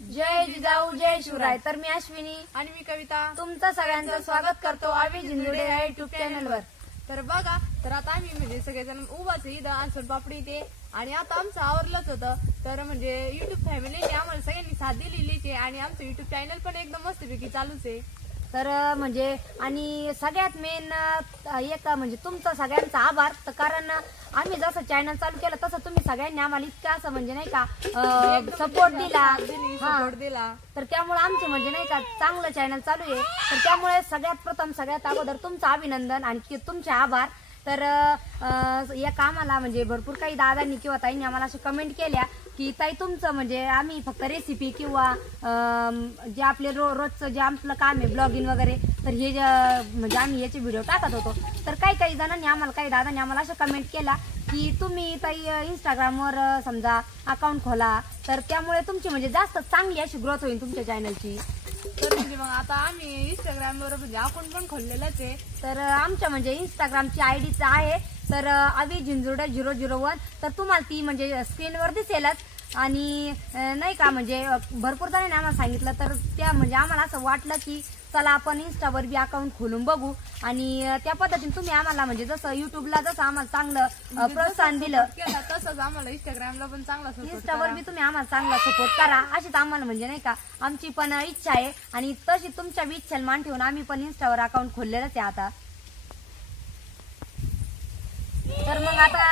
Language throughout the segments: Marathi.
जय जिजाऊ जय शिवराय। तर मी अश्विनी आणि मी कविता तुमचं सगळ्यांचं स्वागत करतो आम्ही झिंजुडे या युट्यूब चॅनलवर। तर बघा, तर आता आम्ही म्हणजे सगळेजण उभाच इथं आसन पापडी ते आणि आता आमचं आवरलंच होतं। तर म्हणजे युट्यूब फॅमिलीने आम्हाला सगळ्यांनी साथ दिलेलीच आहे आणि आमचं युट्यूब चॅनल पण एकदम मस्तपैकी चालूच आहे। तर म्हणजे आणि सगळ्यात मेन एक म्हणजे तुमचा सगळ्यांचा आभार। तर कारण आम्ही जसं चॅनल चालू केलं तसं तुम्ही सगळ्यांनी आम्हाला इतकं असं म्हणजे नाही का सपोर्ट दिला तर त्यामुळे आमचे म्हणजे नाही का चांगलं चॅनल चालू आहे। तर त्यामुळे सगळ्यात प्रथम सगळ्यात अगोदर तुमचं अभिनंदन आणि तुमचे आभार। तर या कामाला म्हणजे भरपूर काही दादांनी किंवा ताईंनी आम्हाला असे कमेंट केल्या की ताई तुमचं म्हणजे आम्ही फक्त रेसिपी किंवा जे आपले रोजचं जे आपलं काम आहे ब्लॉगिंग वगैरे तर हे म्हणजे आम्ही याचे व्हिडिओ टाकत होतो। तर काही जणांनी आम्हाला काही दादांनी आम्हाला असं कमेंट केला की तुम्ही ताई इंस्टाग्रामवर समजा अकाउंट खोला तर त्यामुळे तुमची म्हणजे जास्त चांगली अशी ग्रोथ होईल तुमच्या चॅनलची। तर म्हणजे मग आता आम्ही इंस्टाग्रामवर म्हणजे अकाउंट पण खोललेलंच आहे। तर आमच्या म्हणजे इंस्टाग्रामची आयडी आहे तर अवी झिंजुडे 001। तर तुम्हाला ती म्हणजे स्क्रीनवर दिसेलच आणि नाही का म्हणजे भरपूर जणांनी आम्हाला सांगितलं तर त्या म्हणजे आम्हाला असं वाटलं की चला आपण इंस्टावर बी अकाउंट खोलून बघू आणि त्या पद्धतीने तुम्ही आम्हाला म्हणजे जसं युट्यूबला जसं आम्हाला चांगलं प्रोत्साहन दिलं तसंच आम्हाला इंस्टाग्रामला पण चांगला इंस्टावर बी तुम्ही आम्हाला चांगला सपोर्ट करा अशीच आम्हाला म्हणजे नाही का आमची पण इच्छा आहे आणि तशी तुमच्या बी इच्छेला मान ठेवून आम्ही पण इंस्टावर अकाउंट खोललेलंच आहे आता। तर मग आता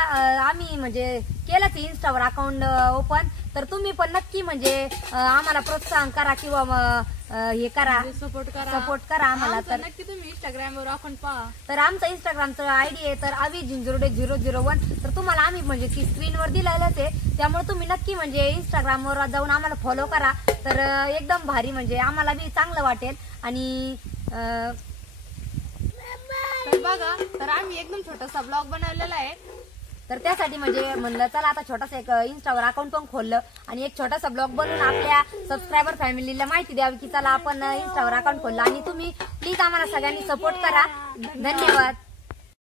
आम्ही म्हणजे केलंच इंस्टावर अकाउंट ओपन तर तुम्ही पण नक्की म्हणजे आम्हाला प्रोत्साहन करा किंवा हे करा सपोर्ट करा आम्हाला। तर नक्की तुम्ही इंस्टाग्रामवर अकाउंट पहा। तर आमचं इंस्टाग्रामचं आयडी आहे तर अवी झिंजुडे 001। तर तुम्हाला आम्ही म्हणजे ती स्क्रीनवर दिलेलंच आहे त्यामुळे तुम्ही नक्की म्हणजे इंस्टाग्रामवर जाऊन आम्हाला फॉलो करा तर एकदम भारी म्हणजे आम्हाला बी चांगलं वाटेल आणि तर बघा, तर आम्ही एकदम छोटासा ब्लॉग बनवलेला आहे तर त्यासाठी म्हणजे म्हणलं चला आता छोटासा एक इंस्टावर अकाउंट पण खोललं आणि एक छोटासा ब्लॉग बनवून आपल्या सबस्क्रायबर फॅमिलीला माहिती द्यावी की चला आपण इंस्टावर अकाउंट खोललं आणि तुम्ही प्लीज आम्हाला सगळ्यांनी सपोर्ट करा। धन्यवाद।